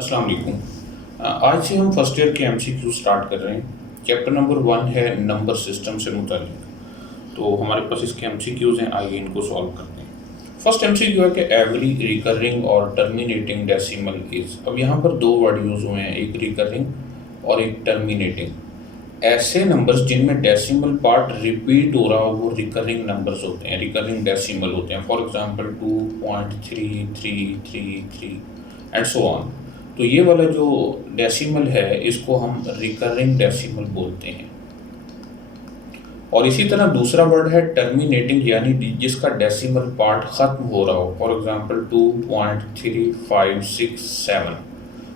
अस्सलाम वालेकुम। आज से हम फर्स्ट ईयर के एमसीक्यू स्टार्ट कर रहे हैं। चैप्टर नंबर 1 है नंबर सिस्टम से मुताल्लिक। तो हमारे पास इसके एमसीक्यूज़ हैं, आइए इनको सॉल्व करते हैं। फर्स्ट एमसीक्यू है कि एवरी रिकरिंग और टर्मिनेटिंग डेसिमल इज। अब यहाँ पर दो वर्ड यूज़ हुए हैं, एक रिकरिंग और एक टर्मिनेटिंग। ऐसे नंबर्स जिनमें डेसिमल पार्ट रिपीट हो रहा हो वो रिकरिंग नंबर्स होते हैं, रिकरिंग डेसिमल होते हैं। For example 2.3333 and so on. तो ये वाला जो डेसिमल है इसको हम रिकरिंग डेसिमल बोलते हैं। और इसी तरह दूसरा वर्ड है टर्मिनेटिंग, यानी जिसका डेसिमल पार्ट ख़त्म हो रहा हो। For example 2.3567।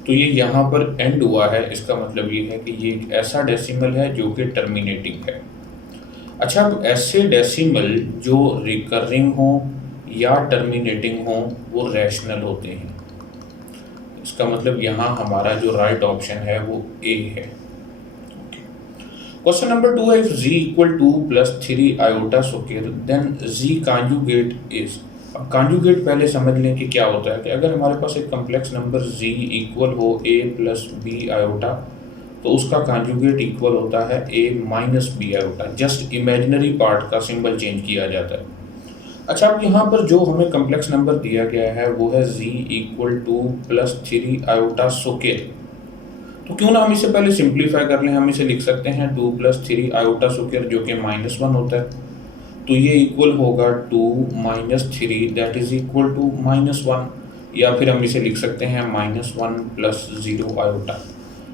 तो ये यहाँ पर एंड हुआ है, इसका मतलब ये है कि ये एक ऐसा डेसिमल है जो कि टर्मिनेटिंग है। अच्छा, अब ऐसे डेसिमल जो रिकरिंग हो या टर्मिनेटिंग हो वो रैशनल होते हैं। इसका मतलब यहाँ हमारा जो राइट ऑप्शन है वो ए है। क्वेश्चन नंबर 2 है, if z equal 2 plus 3 iota square then z conjugate is. अब कॉन्जुगेट पहले समझ लें कि क्या होता है। कि अगर हमारे पास एक कम्प्लेक्स नंबर z इक्वल हो a प्लस बी आयोटा तो उसका कॉन्जुगेट इक्वल होता है a minus B iota. Just imaginary part का सिंबल चेंज किया जाता है। अच्छा, अब यहाँ पर जो हमें कम्प्लेक्स नंबर दिया गया है वो है z equal 2 plus 3 iota square. तो क्यों ना हम इसे पहले सिंप्लीफाई कर लें। हम इसे लिख सकते हैं 2 प्लस 3 आयोटा स्क्वायर जो कि -1 होता है। तो ये इक्वल होगा 2 minus 3 that is equal to -1। या फिर हम इसे लिख सकते हैं -1 प्लस 0 आयोटा।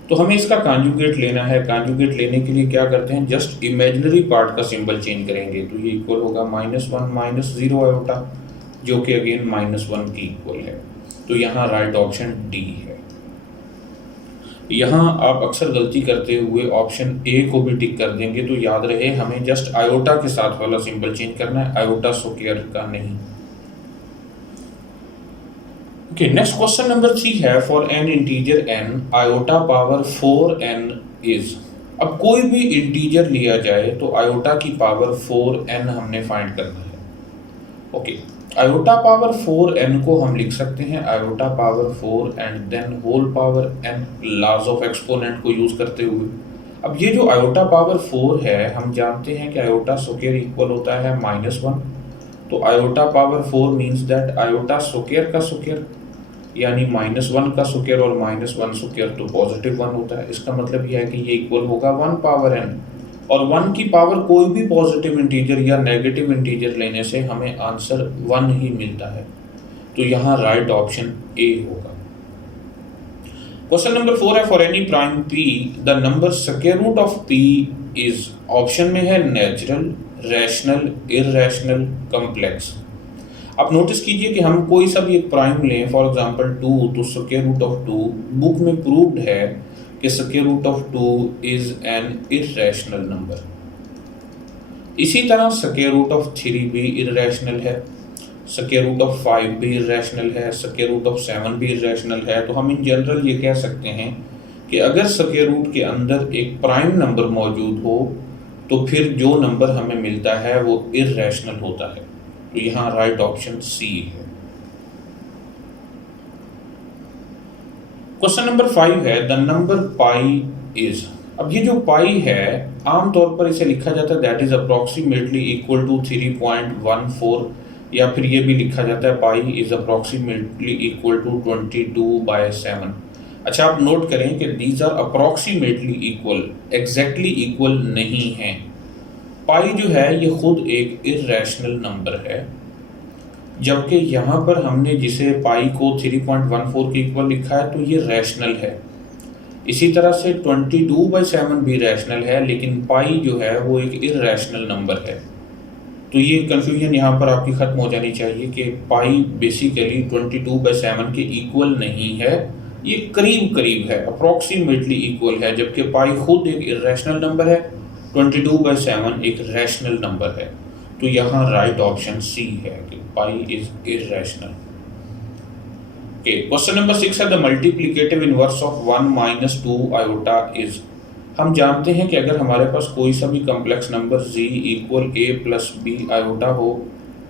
तो हमें इसका कॉन्जुगेट लेना है। कॉन्जुगेट लेने के लिए क्या करते हैं, जस्ट इमेजिनरी पार्ट का सिंबल चेंज करेंगे। तो ये इक्वल होगा -1 माइनस 0 आयोटा जो कि अगेन -1 की इक्वल है। तो यहाँ राइट ऑप्शन डी है। यहाँ आप अक्सर गलती करते हुए ऑप्शन ए को भी टिक कर देंगे। तो याद रहे हमें जस्ट आयोटा के साथ वाला सिंबल चेंज करना है, आयोटा स्क्वायर का नहीं। ओके, नेक्स्ट क्वेश्चन नंबर 3 है, for an integer n iota power 4n is. अब कोई भी इंटीजर लिया जाए तो आयोटा की पावर 4n हमने फाइंड करना है। ओके, आयोटा पावर 4n को हम लिख सकते हैं iota power 4 and then whole power n, laws of exponent को यूज करते हुए। अब ये जो आयोटा पावर 4 है हम जानते हैं कि आयोटा स्क्वायर इक्वल होता है -1। तो iota power 4 means that iota square का स्क्वायर यानी -1 का स्क्वायर और -1 स्क्वायर तो +1 होता है। इसका मतलब यह है कि ये इक्वल होगा 1 पावर n। और 1 की पावर कोई भी पॉजिटिव इंटीजर या नेगेटिव इंटीजर लेने से हमें आंसर 1 ही मिलता है। तो यहाँ राइट ऑप्शन ए होगा। क्वेश्चन नंबर 4 है, for any prime p the number square root of p is. Option में है नेचुरल, रैशनल, इररैशनल, कॉम्प्लेक्स। आप नोटिस कीजिए कि हम कोई सा भी एक प्राइम लें, फॉर एग्जांपल 2, तो स्क्वायर रूट ऑफ 2 बुक में प्रूव्ड है कि square root of 2 is an irrational number. इसी तरह स्क्वायर रूट ऑफ 3 भी इररैशनल है, स्क्वायर रूट ऑफ 5 भी इररैशनल है, स्क्वायर रूट ऑफ 7 भी इररैशनल है। तो हम इन जनरल ये कह सकते हैं कि अगर स्क्वायर रूट के अंदर एक प्राइम नंबर मौजूद हो तो फिर जो नंबर हमें मिलता है वो इररैशनल होता है। तो यहाँ राइट ऑप्शन सी है। क्वेश्चन नंबर 5 है, द नंबर पाई इज। अब ये जो पाई है आमतौर पर इसे लिखा जाता है that is approximately equal to 3.14, या फिर ये भी लिखा जाता है pi is approximately equal to 22/7। अच्छा, आप नोट करें कि these are approximately equal, exactly equal नहीं है। पाई जो है ये खुद एक इररैशनल नंबर है, जबकि यहाँ पर हमने जिसे पाई को 3.14 के इक्वल लिखा है तो ये रैशनल है। इसी तरह से 22/7 भी रैशनल है, लेकिन पाई जो है वो एक इररैशनल नंबर है। तो ये कंफ्यूजन यहाँ पर आपकी ख़त्म हो जानी चाहिए कि पाई बेसिकली 22/7 के इक्वल नहीं है, ये करीब करीब है, अप्रॉक्सीमेटली इक्वल है। जबकि पाई खुद एक इररैशनल नंबर है, 22/7 एक रैशनल नंबर है। तो यहाँ राइट ऑप्शन सी है कि pi is irrational. Question number 6 है, the multiplicative inverse of 1 - 2 iota is. हम जानते हैं कि अगर हमारे पास कोई सा भी complex number z equal a plus B iota हो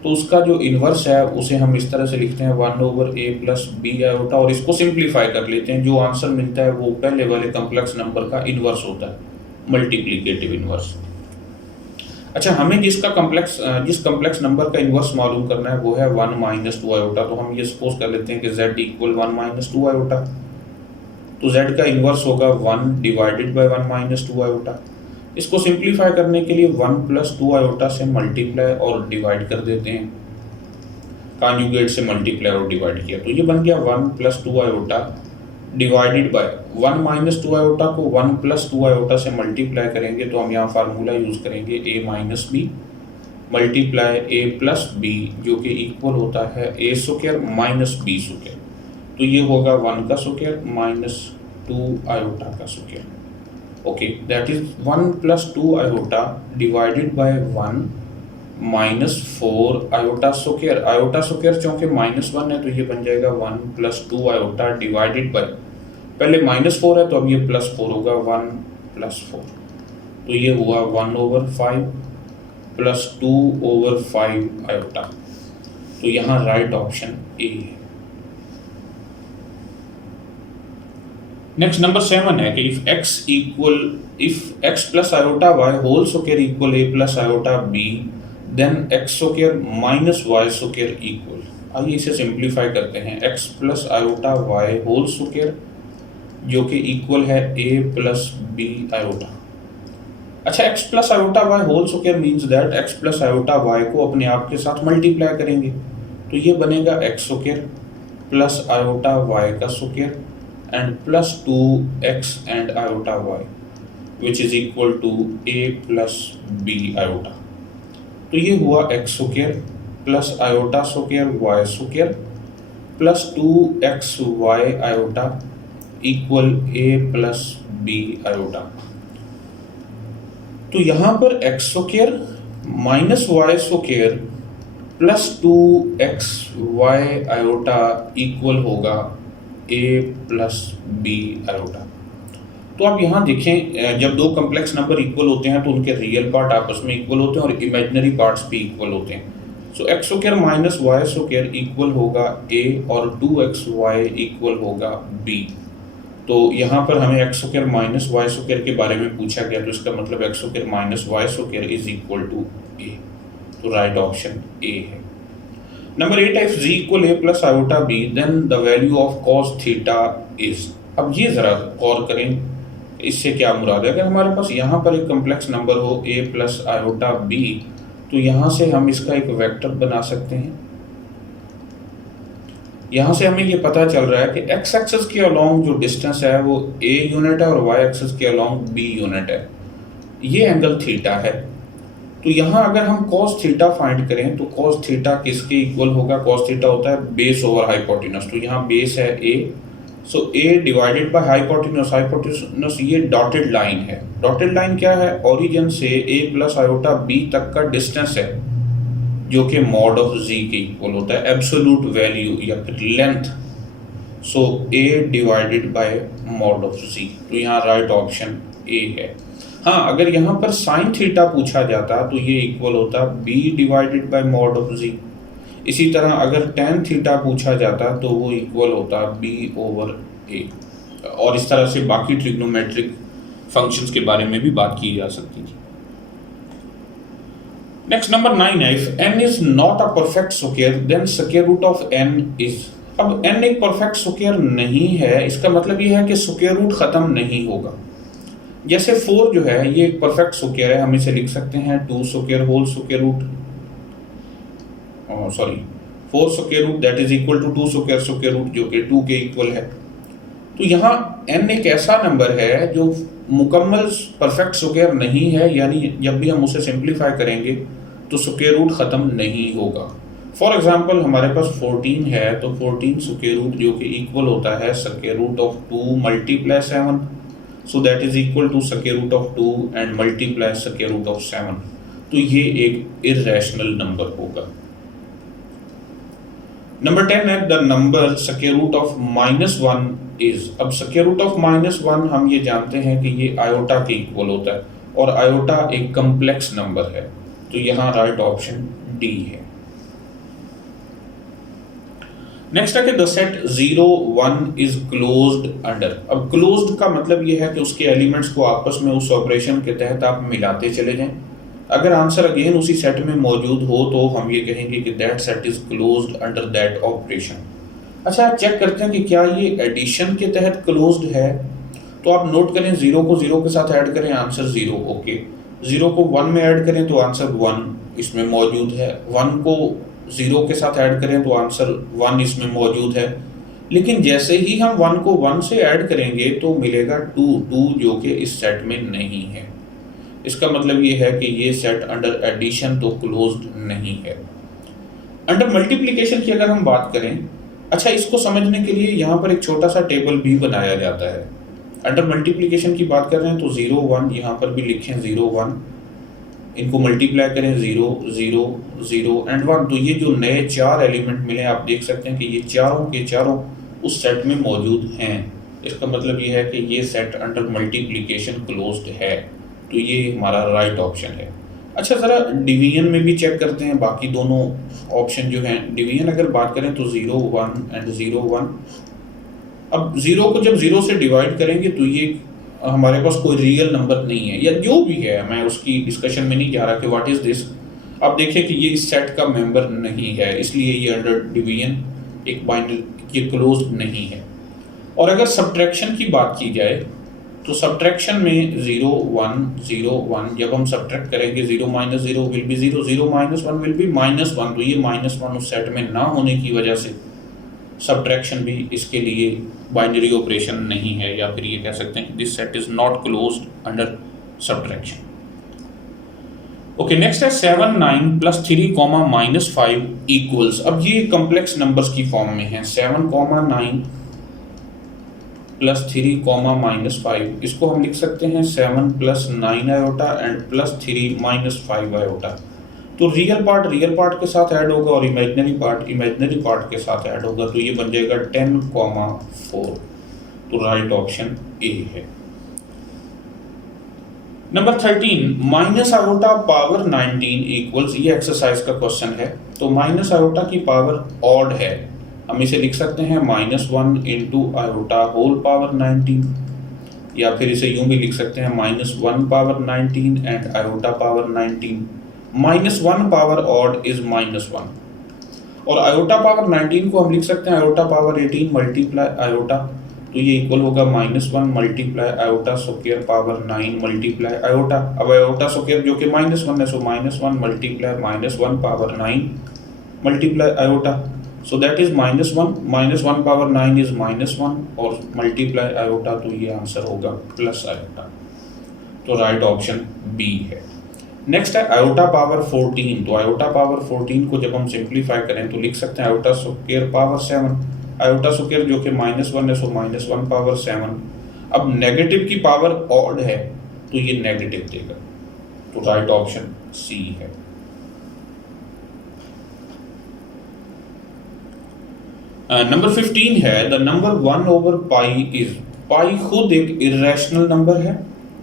तो उसका जो इन्वर्स है उसे हम इस तरह से लिखते हैं 1/a प्लस बी आयोटा, और इसको सिंप्लीफाई कर लेते हैं। जो आंसर मिलता है वो पहले वाले कॉम्प्लेक्स नंबर का इन्वर्स होता है, मल्टीप्लिकेटिव इन्वर्स। अच्छा, हमें जिस कॉम्प्लेक्स नंबर का इन्वर्स मालूम करना है वो है 1 माइनस 2 आयोटा। तो हम ये सपोज कर लेते हैं कि z इक्वल 1 माइनस 2 आयोटा, तो z का इन्वर्स होगा 1 डिवाइडेड बाय 1 माइनस 2 आयोटा। इसको सिंप्लीफाई करने के लिए 1 प्लस 2 आयोटा से मल्टीप्लाई और डिवाइड कर देते हैं, कॉन्जुगेट से मल्टीप्लाई और डिवाइड किया तो ये बन गया 1 plus 2 iota divided by 1 minus 2 iota को 1 प्लस 2 आयोटा से मल्टीप्लाई करेंगे तो हम यहाँ फार्मूला यूज करेंगे a minus B multiply a plus B, जो कि इक्वल होता है a square minus b square. तो ये होगा 1 का स्क्वायर माइनस 2 आयोटा का square. Okay, that is 1 plus 2 iota divided by 1 minus 4 iota square. Iota square चूंकि -1 है तो ये बन जाएगा 1 प्लस 2 आयोटा डिवाइडेड बाय, पहले -4 है तो अब ये +4 होगा, 1 प्लस 4। तो ये हुआ 1/5 प्लस 2/5 आयोटा। तो यहाँ राइट ऑप्शन ए है। नेक्स्ट नंबर 7 है कि if x plus iota y whole square equal a plus iota b then x square minus y square equal. आइए इसे सिंप्लीफाई करते हैं। x plus iota y whole square जो कि equal है a प्लस b आयोटा। अच्छा, x plus iota y whole square means that x plus iota y को अपने आप के साथ मल्टीप्लाई करेंगे तो ये बनेगा x square plus iota y का square and plus 2x and iota y which is equal to a plus b iota। तो ये हुआ x square plus iota square y square plus 2xy iota equal a plus b iota. तो यहाँ पर x square minus y square plus 2xy iota equal होगा a plus B iota. तो आप यहाँ देखें, जब दो कॉम्प्लेक्स नंबर इक्वल होते हैं तो उनके रियल पार्ट आपस में इक्वल होते हैं और इमेजिनरी पार्ट्स भी इक्वल होते हैं। So x square minus Y square equal होगा a और 2xy इक्वल होगा b। तो यहाँ पर हमें X square minus Y square के बारे में पूछा गया तो इसका मतलब X square minus Y square is equal to a। तो राइट ऑप्शन a है। नंबर 8 है, if z equal a plus iota b then the value of cos theta is. अब ये जरा गौर करें, इससे क्या मुराद है। अगर हमारे पास यहाँ पर एक कॉम्प्लेक्स नंबर हो a प्लस आयोटा b तो यहाँ से हम इसका एक वेक्टर बना सकते हैं। यहाँ से हमें ये पता चल रहा है कि x एक्सिस के अलोंग जो डिस्टेंस है वो a यूनिट है और y एक्सिस के अलोंग b यूनिट है। ये एंगल थीटा है। तो यहाँ अगर हम cos थीटा फाइंड करें तो cos थीटा किसके इक्वल होगा। cos थीटा होता है बेस ओवर हाइपोटेनस। तो यहाँ बेस है a, so a divided by hypotenuse. Hypotenuse ये डॉटेड लाइन है। डॉटेड लाइन क्या है, ओरिजिन से a प्लस आयोटा b तक का डिस्टेंस है जो कि मॉड ऑफ z के इक्वल होता है, एब्सोल्यूट वैल्यू या फिर length. So a divided by mod of z। तो यहाँ राइट ऑप्शन a है। हाँ, अगर यहाँ पर साइन थीटा पूछा जाता तो ये इक्वल होता b divided by mod of z। इसी तरह अगर tan थीटा पूछा जाता तो वो इक्वल होता b ओवर a। और इस तरह से बाकी ट्रिग्नोमेट्रिक फंक्शंस के बारे में भी बात की जा सकती थी। नेक्स्ट नंबर 9 है, if n is not a perfect square then square root of n is. अब n एक परफेक्ट स्क्वायर नहीं है, इसका मतलब ये है कि स्क्वायर रूट खत्म नहीं होगा। जैसे 4 जो है ये एक परफेक्ट स्क्वायर है, हम इसे लिख सकते हैं 2 square whole square root 4 square root that is equal to 2 square square root जो कि 2 के इक्वल है। तो यहाँ n एक ऐसा नंबर है जो मुकम्मल परफेक्ट स्क्वायर नहीं है, यानी जब भी हम उसे सिंप्लीफाई करेंगे तो स्क्वायर रूट ख़त्म नहीं होगा। फॉर एग्जांपल हमारे पास 14 है तो 14 स्क्वायर रूट जो कि इक्वल होता है square root of 2 multiply 7। So that is equal to square root of 2 and multiply square root of 7। तो ये एक इर्रेशनल नंबर होगा। नंबर 10 है, the number square root of -1 is. अब स्क्वायर रूट ऑफ -1 हम ये जानते हैं कि ये आयोटा के इक्वल होता है और आयोटा एक कम्प्लेक्स नंबर है। तो यहाँ राइट ऑप्शन डी है। नेक्स्ट है कि the set 0 1 is closed under. अब क्लोज्ड का मतलब ये है कि उसके एलिमेंट्स को आपस में उस ऑपरेशन के तहत आप मिलाते चले जाएं। अगर आंसर अगेन उसी सेट में मौजूद हो तो हम ये कहेंगे कि that set is closed under that operation. अच्छा, आप चेक करते हैं कि क्या ये एडिशन के तहत क्लोज्ड है। तो आप नोट करें, 0 को 0 के साथ ऐड करें, आंसर 0। ओके, 0 को 1 में ऐड करें तो आंसर 1 इसमें मौजूद है। 1 को 0 के साथ ऐड करें तो आंसर 1 इसमें मौजूद है। लेकिन जैसे ही हम 1 को 1 से ऐड करेंगे तो मिलेगा 2 जो कि इस सेट में नहीं है। इसका मतलब ये है कि ये सेट अंडर एडिशन तो क्लोज्ड नहीं है। अंडर मल्टीप्लिकेशन की अगर हम बात करें, अच्छा इसको समझने के लिए यहाँ पर एक छोटा सा टेबल भी बनाया जाता है। अंडर मल्टीप्लिकेशन की बात कर रहे हैं तो 0 1 यहाँ पर भी लिखें, 0 1, इनको मल्टीप्लाई करें 0 0 0 एंड 1। तो ये जो नए 4 एलिमेंट मिले आप देख सकते हैं कि ये चारों के चारों उस सेट में मौजूद हैं। इसका मतलब ये है कि ये सेट अंडर मल्टीप्लिकेशन क्लोज्ड है। तो ये हमारा राइट ऑप्शन है। अच्छा, ज़रा डिवीजन में भी चेक करते हैं बाकी दोनों ऑप्शन जो हैं। डिवीजन अगर बात करें तो 0 1 एंड 0 1। अब 0 को जब 0 से डिवाइड करेंगे तो ये हमारे पास कोई रियल नंबर नहीं है, या जो भी है, मैं उसकी डिस्कशन में नहीं जा रहा कि व्हाट इज़ दिस। अब देखें कि ये इस सेट का मेंबर नहीं है, इसलिए ये अंडर डिवीजन एक बाइनरी, ये क्लोज्ड नहीं है। और अगर सब्ट्रैक्शन की बात की जाए तो सब्ट्रैक्शन में 0 1 0 1, जब हम सब्ट्रैक्ट करेंगे 0 - 0 विल बी 0, 0 - 1 विल बी -1। तो ये -1 उस सेट में ना होने की वजह से सब्ट्रैक्शन भी इसके लिए बाइनरी ऑपरेशन नहीं है, या फिर ये कह सकते हैं कि this set is not closed under subtraction. Okay, next है 7 9 + 3, -5 इक्वल्स। अब ये कॉम्प्लेक्स नंबर्स की फॉर्म में है। 7 9 + 3, -5, इसको हम लिख सकते हैं 7 + 9 आयोटा एंड +3 - 5 आयोटा। तो रियल पार्ट के साथ ऐड होगा और इमेजिनरी पार्ट के साथ ऐड होगा। तो ये बन जाएगा 10, 4। तो राइट ऑप्शन ए है। Number 13, -iota power 19 equals. ये एक्सरसाइज का क्वेश्चन है। तो -आयोटा की पावर ऑड है, हम इसे लिख सकते हैं -1 × आयोटा होल पावर 19, या फिर इसे यूं भी लिख सकते हैं -1 power 19 and iota power 19। -1 power odd is -1, और आयोटा पावर 19 को हम लिख सकते हैं आयोटा पावर 18 मल्टीप्लाई आयोटा। तो ये इक्वल होगा -1 multiply iota square power 9 multiply iota. अब आयोटा स्क्वायर जो कि -1 है, सो -1 multiply -1 power 9 multiply iota. So that is -1 power 9 is -1 और मल्टीप्लाई आयोटा, तो ये आंसर होगा प्लस आयोटा। तो राइट ऑप्शन बी है। नेक्स्ट है आयोटा पावर 14। तो आयोटा पावर 14 को जब हम सिंप्लीफाई करें तो लिख सकते हैं iota square power 7। Iota square जो कि -1 है, सो -1 पावर 7। अब नेगेटिव की पावर ऑड है तो ये नेगेटिव देगा। तो राइट ऑप्शन सी है। नंबर 15 है द नंबर 1/π इज। पाई खुद एक इर्रेशनल नंबर है,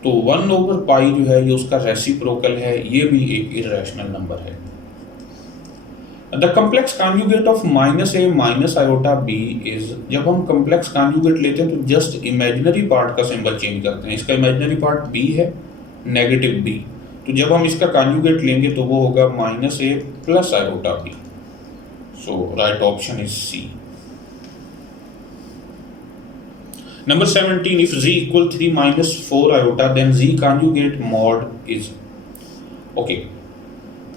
तो 1/π जो है ये उसका रेसिप्रोकल है, ये भी एक इर्रेशनल नंबर है। The complex conjugate of -a - iota b is. जब हम कॉम्प्लेक्स कॉन्जुगेट लेते हैं तो जस्ट इमेजिनरी पार्ट का सिंबल चेंज करते हैं। इसका इमेजिनरी पार्ट b है, नेगेटिव b। तो जब हम इसका कॉन्जुगेट लेंगे तो वो होगा -a + iota b। So right option is C. Number 17, if z = 3 - 4 iota, then z conjugate mod is। Okay,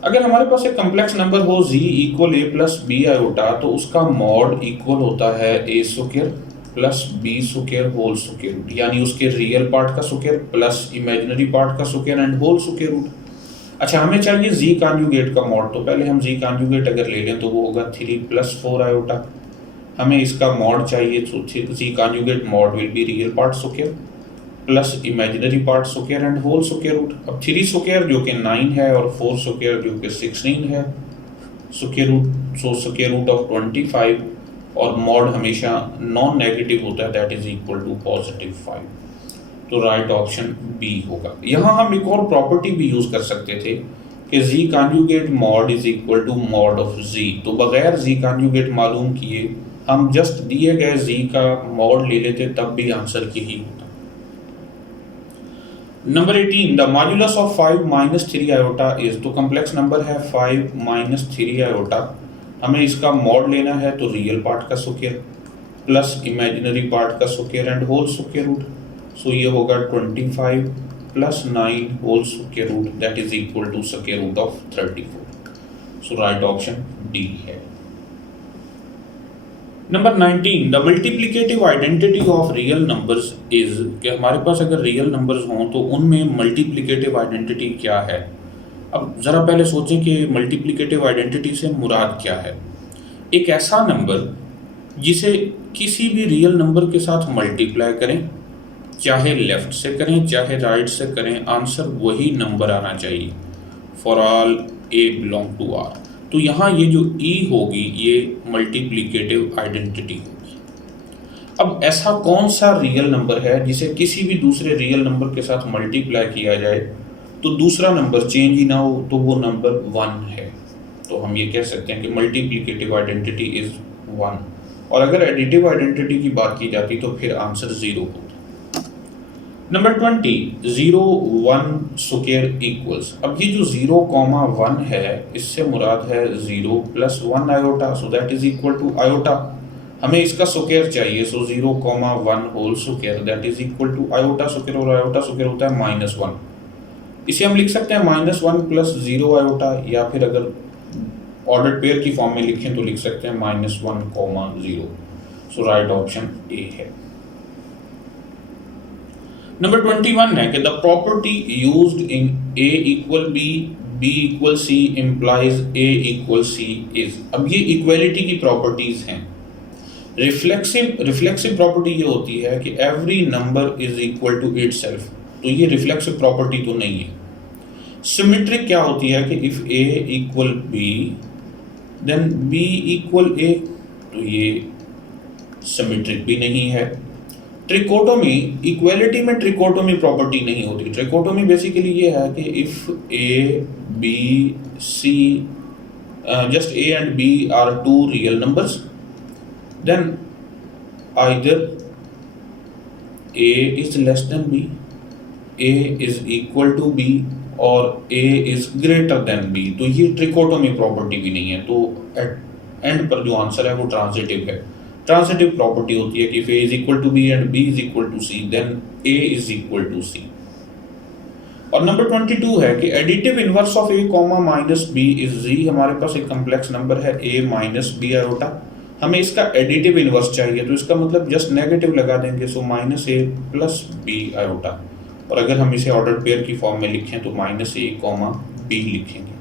अगर हमारे पास एक कॉम्प्लेक्स नंबर हो z = a + b आयोटा, तो उसका मॉड इक्वल होता है a square plus b square whole square root, यानी उसके रियल पार्ट का स्क्वायर प्लस इमेजिनरी पार्ट का square and whole square root. अच्छा, हमें चाहिए z कॉन्जुगेट का मॉड। तो पहले हम z कॉन्जुगेट अगर ले लें तो वो होगा 3 + 4 आयोटा। हमें इसका मॉड चाहिए, तो z conjugate mod will be real part square plus imaginary part square and whole square root. अब 3 स्क्वायर जो कि 9 है और 4 स्क्वायर जो कि 16 है, square root, so square root of 25, और मॉड हमेशा नॉन नेगेटिव होता है, दैट इज इक्वल टू +5। तो राइट ऑप्शन बी होगा। यहाँ हम एक और प्रॉपर्टी भी यूज कर सकते थे कि z conjugate mod is equal to mod of z. तो बगैर जी कॉन्जुगेट मालूम किए हम जस्ट दिए गए z का मॉड ले लेते तब भी आंसर यही होता। Number 18, the modulus of 5 minus 3 iota is, तो कम्प्लेक्स नंबर है 5 माइनस 3 आयोटा, हमें इसका मॉड लेना है तो रियल पार्ट का स्क्वायर प्लस इमेजिनरी पार्ट का square and whole square root. So ये होगा 25 plus 9 whole square root that is equal to square root of 34। So right option D है। Number 19, the multiplicative identity of real numbers is, कि हमारे पास अगर real numbers हों तो उनमें multiplicative identity क्या है। अब ज़रा पहले सोचें कि मल्टीप्लिकेटिव आइडेंटिटी से मुराद क्या है। एक ऐसा नंबर जिसे किसी भी रियल नंबर के साथ मल्टीप्लाई करें, चाहे लेफ्ट से करें चाहे राइट से करें, आंसर वही नंबर आना चाहिए for all A belong to R. तो यहाँ ये जो ई होगी ये मल्टीप्लिकेटिव आइडेंटिटी होगी। अब ऐसा कौन सा रियल नंबर है जिसे किसी भी दूसरे रियल नंबर के साथ मल्टीप्लाई किया जाए तो दूसरा नंबर चेंज ही ना हो, तो वो नंबर 1 है। तो हम ये कह सकते हैं कि मल्टीप्लिकेटिव आइडेंटिटी इज 1। और अगर एडिटिव आइडेंटिटी की बात की जाती तो फिर आंसर 0 होता। नंबर 20, 0 1 स्क्वायर इक्वल्स, अब ये जो 0,1 है इससे मुराद है 0 plus 1 iota, so that is equal to iota. हमें इसका स्क्वायर चाहिए, so 0,1 whole square that is equal to iota square, और आयोटा स्क्वायर होता है -1। इसे हम लिख सकते हैं -1 प्लस 0 आयोटा, या फिर अगर ऑर्डर्ड पेयर की फॉर्म में लिखें तो लिख सकते हैं -1,0। सो राइट ऑप्शन ए है। नंबर 21 है कि the property used in A equal B, B equal C implies A equal C is. अब ये इक्वलिटी की प्रॉपर्टीज हैं। रिफ्लेक्सिव प्रॉपर्टी ये होती है कि every number is equal to itself, तो ये रिफ्लेक्सिव प्रॉपर्टी तो नहीं है। सिमेट्रिक क्या होती है कि if A equal B then B equal A, तो ये सिमेट्रिक भी नहीं है। ट्रिकोटोमी, इक्वलिटी में ट्रिकोटोमी प्रॉपर्टी नहीं होती। ट्रिकोटोमी बेसिकली ये है कि if A B C just A and B are two real numbers then either A is less than B, A is equal to B और A is greater than B, तो ये trichotomy property भी नहीं है। तो and पर जो answer है वो ट्रांजिटिव है। ट्रांजिटिव प्रॉपर्टी होती है कि if A is equal to B and B is equal to C then A is equal to C। और नंबर 22 है कि additive inverse of A minus B is Z। हमारे पास एक कम्प्लेक्स नंबर है A माइनस B आयोटा, हमें इसका additive inverse चाहिए, तो इसका मतलब जस्ट नेगेटिव लगा देंगे, सो -A प्लस B आयोटा। और अगर हम इसे ऑर्डर पेयर की फॉर्म में लिखें तो -A, B लिखेंगे।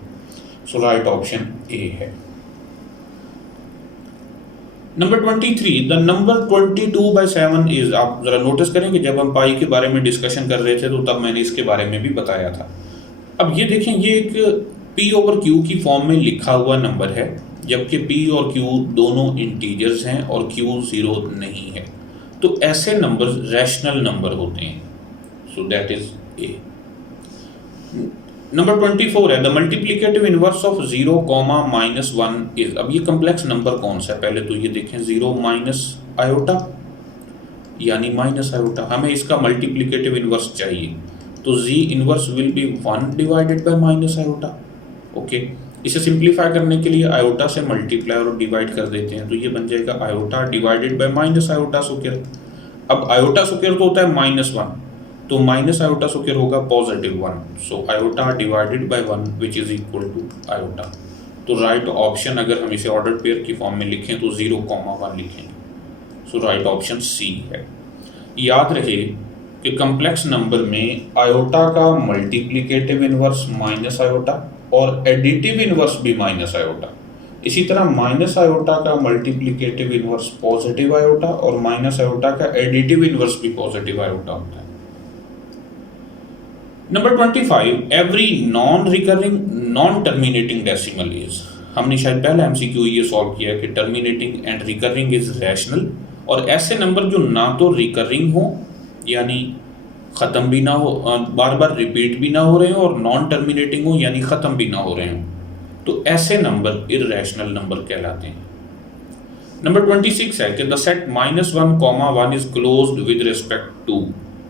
सो राइट ऑप्शन ए है। Number 23, the number 22/7 is. आप जरा नोटिस करें कि जब हम पाई के बारे में डिस्कशन कर रहे थे तो तब मैंने इसके बारे में भी बताया था। अब ये देखें, ये एक P/Q की फॉर्म में लिखा हुआ नंबर है, जबकि P और Q दोनों इंटीजर्स हैं और Q 0 नहीं है, तो ऐसे नंबर रैशनल नंबर होते हैं। सो दैट इज ए। नंबर 24 है the multiplicative inverse of 0, -1 is. अब ये कम्प्लेक्स नंबर कौन सा है, पहले तो ये देखें, 0 माइनस आयोटा यानी माइनस आयोटा, हमें इसका मल्टीप्लिकेटिव इनवर्स चाहिए, तो Z inverse will be 1 divided by minus iota. Okay, इसे सिंप्लीफाई करने के लिए आयोटा से मल्टीप्लाई और डिवाइड कर देते हैं, तो ये बन जाएगा iota divided bye minus iota square. अब आयोटा स्क्वायर तो होता है -1, तो माइनस आयोटा स्क्वायर होगा +1, so iota divided by 1 which is equal to iota. तो राइट ऑप्शन, अगर हम इसे ऑर्डर पेयर की फॉर्म में लिखें तो 0,1 लिखेंगे। सो राइट ऑप्शन सी है। याद रहे कि कम्प्लेक्स नंबर में आयोटा का मल्टीप्लिकेटिव इनवर्स माइनस आयोटा और एडिटिव इनवर्स भी माइनस आयोटा। इसी तरह माइनस आयोटा का मल्टीप्लिकेटिव इनवर्स पॉजिटिव आयोटा और माइनस आयोटा का एडिटिव इनवर्स भी पॉजिटिव आयोटा होता है। Number 25, every non recurring non terminating decimal is. हमने शायद पहले MCQ ये सॉल्व किया कि terminating and recurring is rational, और ऐसे नंबर जो ना तो रिकरिंग हो यानी ख़त्म भी ना हो, बार बार रिपीट भी ना हो रहे हो, और नॉन टर्मिनेटिंग हो यानी ख़त्म भी ना हो रहे हो, तो ऐसे नंबर इररेशनल नंबर कहलाते हैं। नंबर 26 है कि the set -1, 1 is closed with respect to.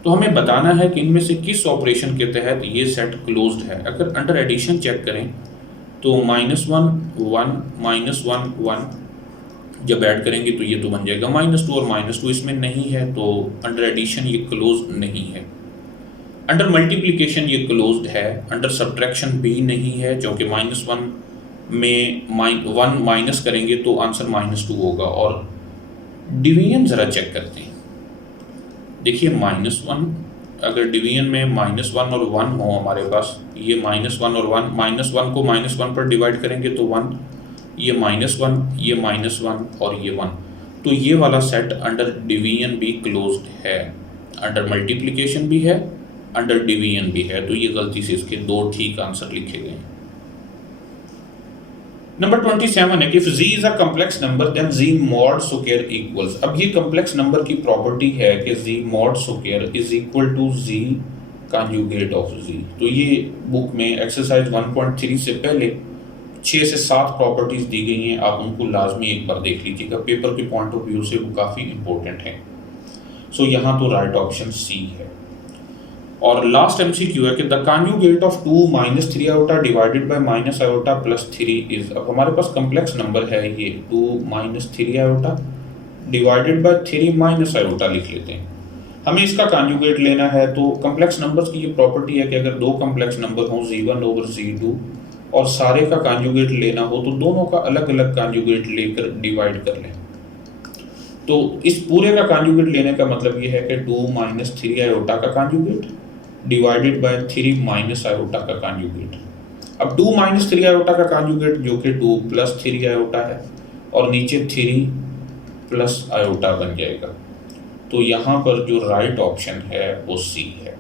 तो हमें बताना है कि इनमें से किस ऑपरेशन के तहत ये सेट क्लोज्ड है। अगर अंडर एडिशन चेक करें तो -1 1 -1 1 जब ऐड करेंगे तो ये तो बन जाएगा -2 और -2 इसमें नहीं है, तो अंडर एडिशन ये क्लोज नहीं है। अंडर मल्टीप्लिकेशन ये क्लोज्ड है। अंडर सब्ट्रैक्शन भी नहीं है, क्योंकि -1 में 1 माइनस करेंगे तो आंसर -2 होगा। और डिवीजन ज़रा चेक करते हैं। देखिए -1, अगर डिवीजन में -1 और 1 हो हमारे पास, ये -1 और 1, -1 को -1 पर डिवाइड करेंगे तो 1, ये -1, ये -1 और ये 1, तो ये वाला सेट अंडर डिवीजन भी क्लोज्ड है। अंडर मल्टीप्लिकेशन भी है, अंडर डिवीजन भी है, तो ये गलती से इसके दो ठीक आंसर लिखे गए हैं। नंबर 27 है कि if z is a complex number then z mod square equals. अब ये कॉम्प्लेक्स नंबर की प्रॉपर्टी है कि z mod square is equal to z conjugate of z। तो ये बुक में एक्सरसाइज 1.3 से पहले 6 से 7 प्रॉपर्टीज दी गई हैं, आप उनको लाजमी एक बार देख लीजिएगा, पेपर के पॉइंट ऑफ व्यू से वो काफ़ी इंपॉर्टेंट है। सो यहाँ तो राइट ऑप्शन सी है। और लास्ट एमसीक्यू है कि the conjugate of 2 - 3 iota divided bye minus iota plus 3 is. अब हमारे पास कम्प्लेक्स नंबर है ये 2 - 3 iota divided bye 3 minus iota लिख लेते हैं। हमें इसका कॉन्जुगेट लेना है, तो कम्प्लेक्स नंबर्स की ये प्रॉपर्टी है कि अगर दो कम्प्लेक्स नंबर हों z1 ओवर z2 और सारे का कॉन्जुगेट लेना हो तो दोनों का अलग अलग कॉन्जुगेट लेकर डिवाइड कर लें। तो इस पूरे का कॉन्जुगेट लेने का मतलब ये है कि 2 - 3 आयोटा का conjugate divided by 3 minus iota का कॉन्जुगेट। अब 2 - 3 आयोटा का कॉन्जुगेट जो कि 2 + 3 आयोटा है और नीचे 3 + आयोटा बन जाएगा। तो यहाँ पर जो राइट ऑप्शन है वो सी है।